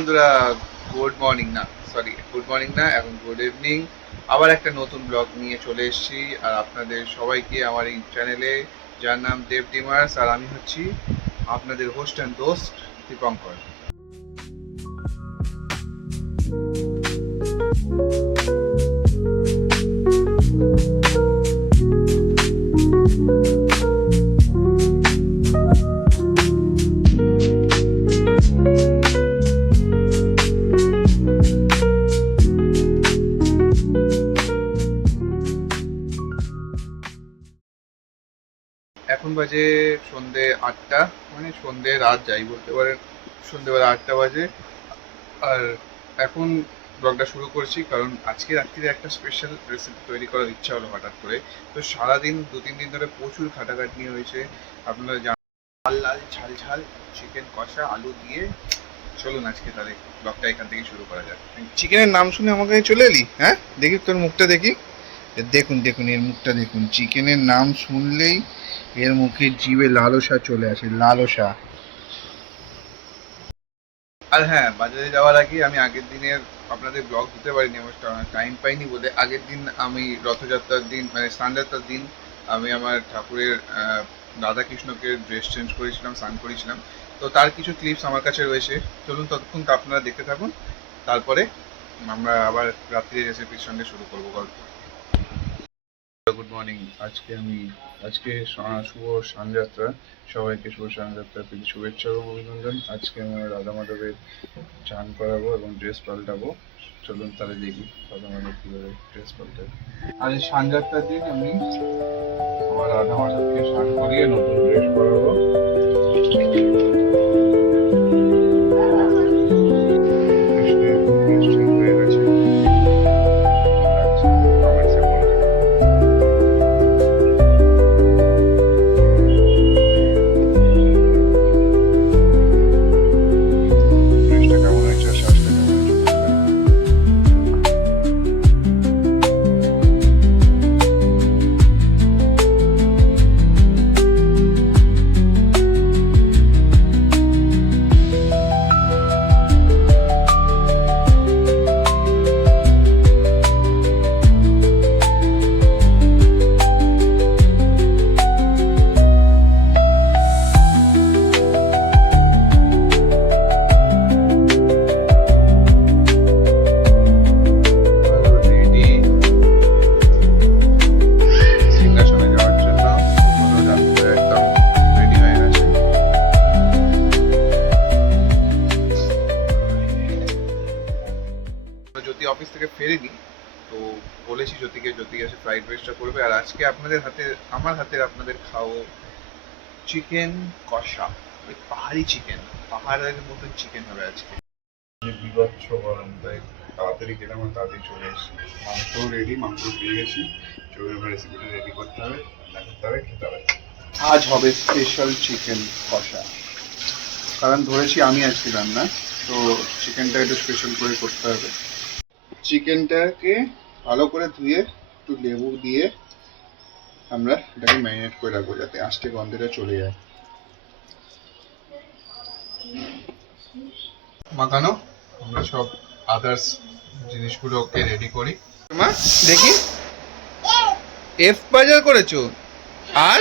বন্ধুরা good morning না sorry good morning না এখন গুড ইভিনিং আবার একটা নতুন ব্লগ নিয়ে চলে এসেছি, আর আপনাদের সবাইকে আমার এই চ্যানেলে যার নাম দেব ডিমার্স আর আমি হচ্ছি আপনাদের হোস্ট অ্যান্ড দোস্ত দীপঙ্কর। আটটা মানে সন্ধে, রাত যাই বলতে পারেন, সন্ধেবেলা আটটা বাজে। আর এখন ব্লগটা শুরু করছি কারণ আজকে রাত্রিরে একটা স্পেশাল রেসিপি তৈরি করার ইচ্ছা হলো হঠাৎ করে। তো সারাদিন, দু, তিন দিন ধরে প্রচুর খাটাখাটনি হয়েছে। আপনারা জানেন, লাল লাল, ঝাল ঝাল চিকেন কষা, আলু দিয়ে। চলুন আজকে তাহলে ব্লগটা এখান থেকে শুরু করা যাক। চিকেনের নাম শুনে আমার কাছে চলে এলি? হ্যাঁ? দেখি তোর মুখটা দেখি। দেখুন দেখুন, এর মুখটা দেখুন। চিকেনের নাম শুনলেই এর মুখে জিভে লালসা চলে আসে, লালসা। আর হ্যাঁ বাজারে যাওয়ার আগে আমি আগের দিনের আপনাদের ব্লগ দিতে পারিনি, আমার টাইম পাইনি বলে। আগের দিন আমি রথযাত্রার দিন মানে স্নানযাত্রার দিন, আমি আমার ঠাকুরের রাধাকৃষ্ণকে ড্রেস চেঞ্জ করেছিলাম, স্নান করেছিলাম। তো তার কিছু ক্লিপস আমার কাছে রয়েছে। চলুন ততক্ষণ তো আপনারা দেখতে থাকুন। তারপরে আমরা আবার রাত্রির রেসিপির সঙ্গে শুরু করব গল্প। গুড মর্নিং আজকে আমি, আজকে শুভ সানযাত্রা। সবাইকে শুভ সানযাত্রা থেকে শুভেচ্ছা এবং অভিনন্দন। আজকে আমি রাধা মাধবের চান করাবো এবং ড্রেস পাল্টাবো। চলুন তাহলে দেখি রাধা মাধব কীভাবে ড্রেস পাল্টাবে আজ সানযাত্রার দিন আমি আমার রাধা মাধবকে স্নান করিয়ে নতুন ড্রেস পরাবো। ফ্রাইড রাইসটা করবে। আর আজকে আপনাদের হাতে, আমার হাতের আপনাদের খাও চিকেন কষা পাহাড়ি চিকেন পাহাড়ের মতন চিকেন হবে আজকে। বিভৎস গরম, তাই তাড়াতাড়ি গেলাম আর তাড়াতাড়ি চলে এসেছি। মাংসও রেডি মাংস পেয়ে গেছি। এবার রেসিপিটা রেডি করতে হবে। রান্না করতে হবে, খেতে হবে। আজ হবে স্পেশাল চিকেন কষা। কারণ ধরেছি আমি আজকে রান্না, তো চিকেনটা একটু স্পেশাল করে করতে হবে। চিকেনটাকে ভালো করে ধুয়ে একটু লেবু দিয়ে আমরা এটাকে ম্যারিনেট করে রাখব যাতে আস্তে গন্ধটা চলে যায়। মাখানো, আমরা সব আদার্স জিনিসগুলোকে রেডি করি। মা, দেখি। এফ বাজার করেছ? আর?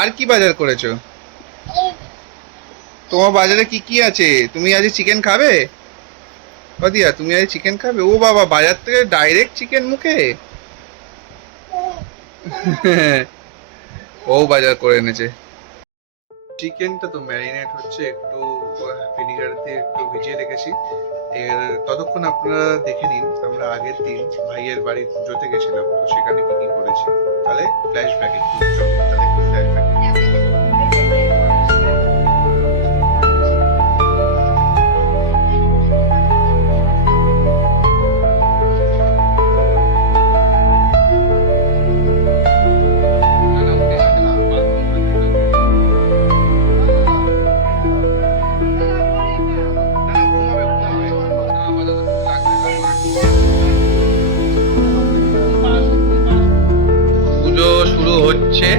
আর কি বাজার করেছ? তোমার বাজারে কি কি আছে? তুমি আজ চিকেন খাবে? কদিয়া তুমি আজ চিকেন খাবে? ও বাবা, বাজার থেকে ডাইরেক্ট চিকেন মুখে? ও বাজার করে এনেছে। চিকেনটা তো ম্যারিনেট হচ্ছে একটু ভিনিগার দিয়ে একটু ভিজিয়ে রেখেছি। এর ততক্ষণ আপনারা দেখে নিন, আমরা আগের দিন ভাইয়ের বাড়ি পুজোতে গেছিলাম, তো সেখানে কি কি করেছি। তাহলে ফ্ল্যাশব্যাক একটু হচ্ছে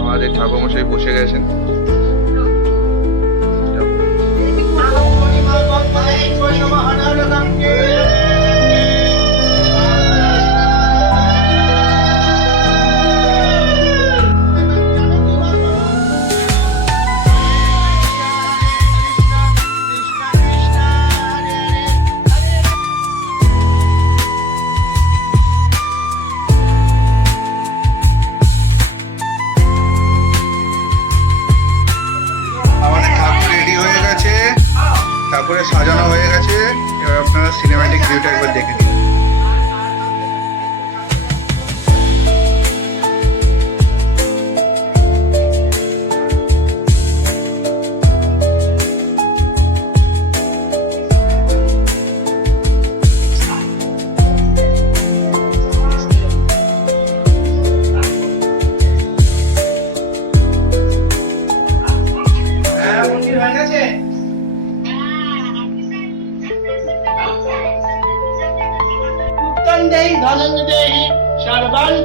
আমাদের ঠাকুরমশাই বসে গেছেন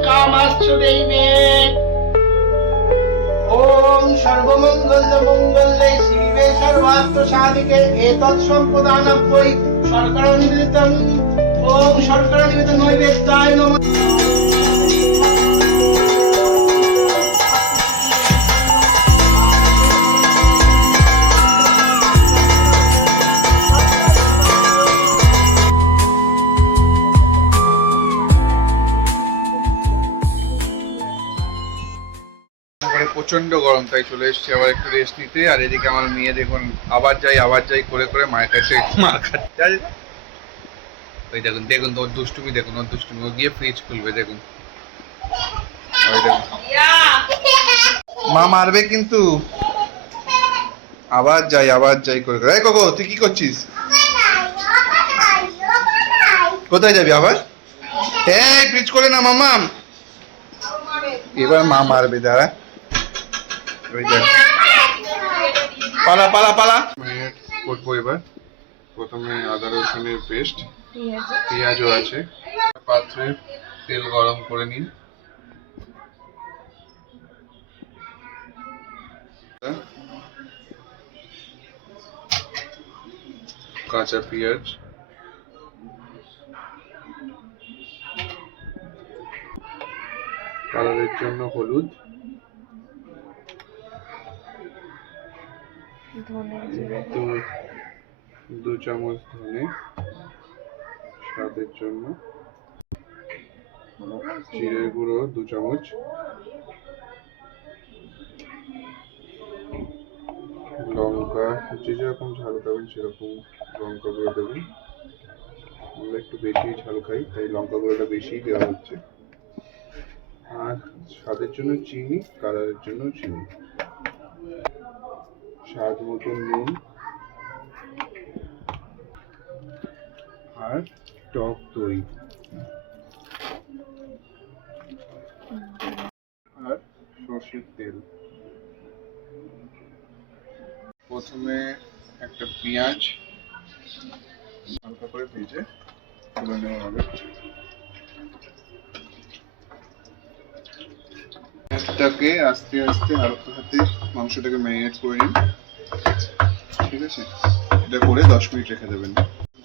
সর্বান কামাশ্চ দেহি মে ওম সর্বমঙ্গল মঙ্গলে শিবে সর্বাত্ম সাধিকে এতৎ সম্পদানব্বই সরকার নিবেদিতং ওম সরকার নিবেদিত নৈবেদ্যায় নমঃ প্রচণ্ড গরম, তাই চলে এসেছি আবার একটু রেস্ট নিতে। আর এদিকে আমার মেয়ে দেখুন, আবার যাই আবার যাই করে করে মায়ের কাছে মার খাচ্ছে। ওই দেখুন দেখুন ওর দুষ্টুমি, দেখুন ওর দুষ্টুমি। ও গিয়ে ফ্রিজ খুলবে, দেখুন। মা মারবে কিন্তু। আবার যাই আবার যাই করে করে। কোকো তুই কি করছিস? কোথায় যাবি আবার? এই ফ্রিজ করে না মামাম এবার মা মারবে, দাঁড়া। পালা পালা পালা করব এবার। প্রথমে আদা রসুনের পেস্ট পেঁয়াজও আছে। পাত্রে তেল গরম করে নিন। কাঁচা পেঁয়াজ। কালারের জন্য হলুদ। দু দু চামচ ধনে স্বাদের জন্য। জিরে গুঁড়ো দু চামচ। লঙ্কা যে যেরকম ঝাল খাবেন সেরকম লঙ্কা গুঁড়ো দেবেন। আমরা একটু বেশি ঝাল খাই তাই লঙ্কা গুঁড়োটা বেশি দেওয়া হচ্ছে। আর স্বাদের জন্য চিনি কালারের জন্য চিনি। স্বাদ মতো নুন আর টক দই। আর সর্ষের তেল। প্রথমে একটা পেঁয়াজ হালকা করে ভেজে তুলে নেওয়া হবে। পেঁয়াজটাকে আস্তে আস্তে হালকা হাতে মাংসটাকে ম্যারিনেট করে নিন। ঠিক আছে? এটা করে দশ মিনিট রেখে দেবেন।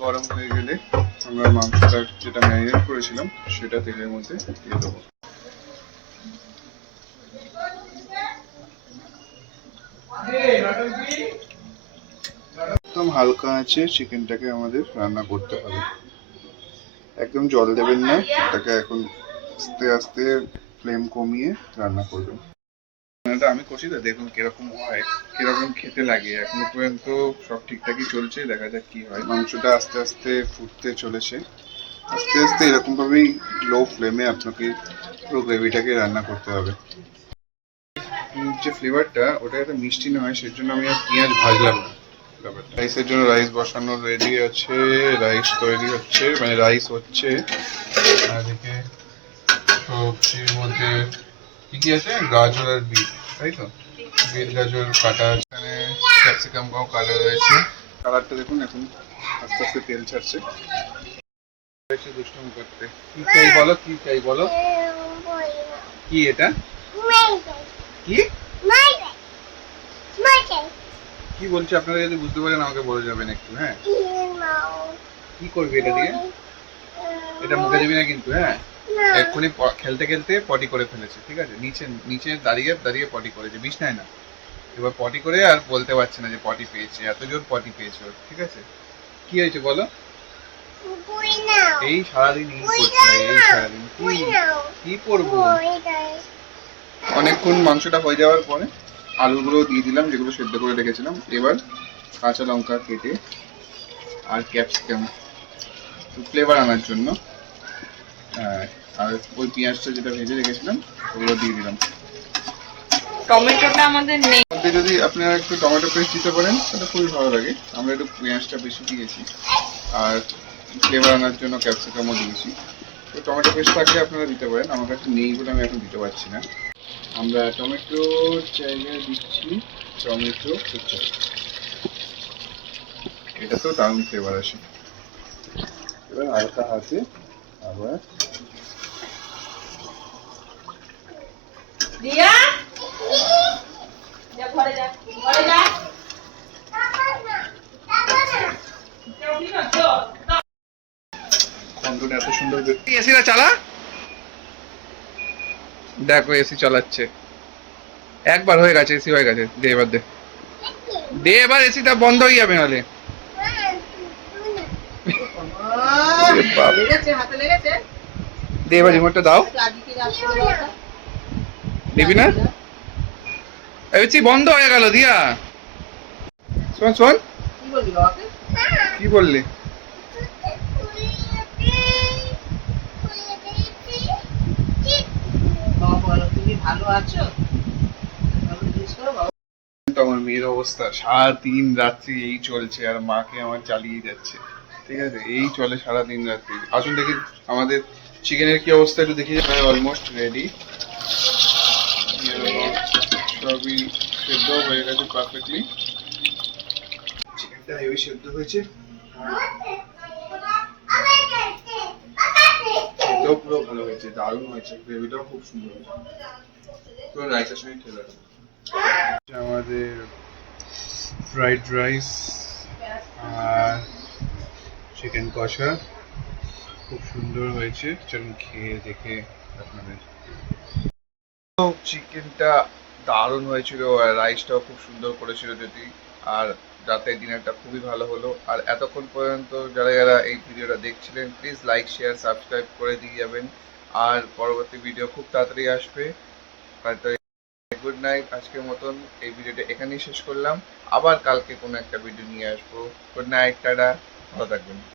গরম হয়ে গেলে আমরা মাংসটা যেটা ম্যারিনেট করেছিলাম, সেটা তেলের মধ্যে দিয়ে দেবো। একদম হালকা আছে চিকেনটাকে আমাদের রান্না করতে হবে। একদম জল দেবেন না এটাকে এখন আস্তে আস্তে ফ্লেম কমিয়ে রান্না করবেন। রান্নাটা আমি করছি তো, দেখুন কীরকম হয়, কীরকম খেতে লাগে। এখনও পর্যন্ত সব ঠিকঠাকই চলছে, দেখা যাক কি হয়। মাংসটা আস্তে আস্তে ফুটতে চলেছে। আস্তে আস্তে এরকম ভাবেই লো ফ্লেমে আপনাকে পুরো গ্রেভিটাকে রান্না করতে হবে। যে ফ্লেভারটা ওটা একটা মিষ্টি নয় সেই জন্য আমি আর পেঁয়াজ ভাজলাম না। রাইসের জন্য রাইস বসানো রেডি আছে রাইস তৈরি হচ্ছে মানে রাইস হচ্ছে। আর এদিকে সবজির মধ্যে কি কি আছে, গাজর আর বিট, তাই তো? বিট, গাজর, কাটা এখানে ক্যাপসিকাম গাও কাটা রয়েছে। কালারটা দেখুন এখন আস্তে আস্তে তেল ছাড়ছে। এসে দুষ্টুমি করতে। কি চাই বলো, কি চাই বলো? কি এটা? কি? কি বলছি? আপনারা যদি বুঝতে পারেন, আমাকে বলে যাবেন একটু হ্যাঁ? কি করবি এটা দিয়ে? এটা মুখে দিবি না কিন্তু হ্যাঁ? এক্ষুনি খেলতে খেলতে পটি করে ফেলেছে ঠিক আছে? নিচে নিচে দাঁড়িয়ে দাঁড়িয়ে পটি করেছে বিছনায় না। এবার পটি করে আর বলতে পারছে না যে পটি পেয়েছে এত জোর পটি পেয়েছে ওর ঠিক আছে? কি হয়েছে বলো? এই সারাদিন এই করছে? এই সারাদিন কি কি করব? অনেকক্ষণ মাংসটা হয়ে যাওয়ার পরে আলুগুলো দিয়ে দিলাম যেগুলো সেদ্ধ করে রেখেছিলাম। এবার কাঁচা লঙ্কা কেটে আর ক্যাপসিকাম ফ্লেভার আনার জন্য আর ওই পেঁয়াজটা যেটা ভেজে রেখেছিলাম ওগুলো দিয়ে দিলাম। টমেটোটা আমাদের নেই। মধ্যে যদি আপনারা একটু টমেটো পেস্ট দিতে পারেন তাহলে খুবই ভালো লাগে। আমরা একটু পেঁয়াজটা বেশি দিয়েছি। আর ফ্লেভার আনার জন্য ক্যাপসিকামও দিয়েছি। তো টমেটো পেস্ট থাকলে আপনারা দিতে পারেন। আমার কাছে নেই বলে আমি এখন দিতে পারছি না। আমরা টমেটো জায়গায় দিচ্ছি টমেটো কেচাপ এটা তো দারুণ ফ্লেভার আসে। এবার হালকা হাতে আবার দিয়া? যা ঘরে যা ঘরে যা। কেউ কি করছ? কন্ট্রোল এত সুন্দর এসিটা চালা। দেখো এসি চালাচ্ছে। একবার হয়ে গেছে এসি হয়ে গেছে। দে এবার দে। দে এবার এসিটা বন্ধ হয়ে যাবে নাহলে। দে এবার রিমোটটা দাও একটু আদিকে রাখ করে দাও তো। দিবি না? বন্ধ হয়ে গেল, দিয়া। শোন শোন। কি বললি? আমার মেয়ের অবস্থা। সারা দিন রাত্রি এই চলছে, আর মাকে আমার চালিয়ে যাচ্ছে। ঠিক আছে, এই চলে সারা দিন রাত্রি। আসুন দেখি আমাদের চিকেনের কি অবস্থা, একটু দেখি অলমোস্ট রেডি সবই সেদ্ধ হয়ে গেছে পারফেক্টলি চিকেনটা সেদ্ধ হয়েছে পুরো ভালো হয়েছে হয়েছে গ্রেভিটাও খুব সুন্দর হয়েছে আমাদের ফ্রাইড রাইস আর চিকেন কষা। খুব সুন্দর হয়েছে। চলুন খেয়ে দেখে আপনাদের চিকেনটা দারুণ হয়েছিল, আর রাইসটাও খুব সুন্দর করেছিল যদি আর রাতের ডিনারটা খুবই ভালো হলো। আর এতক্ষণ পর্যন্ত যারা যারা এই ভিডিওটা দেখছিলেন প্লিজ লাইক শেয়ার সাবস্ক্রাইব করে দিয়ে যাবেন। আর পরবর্তী ভিডিও খুব তাড়াতাড়ি আসবে। গুড নাইট আজকের মতন এই ভিডিওটা এখানেই শেষ করলাম। আবার কালকে কোনো একটা ভিডিও নিয়ে আসব। গুড নাইট টাটা, ভালো থাকবেন।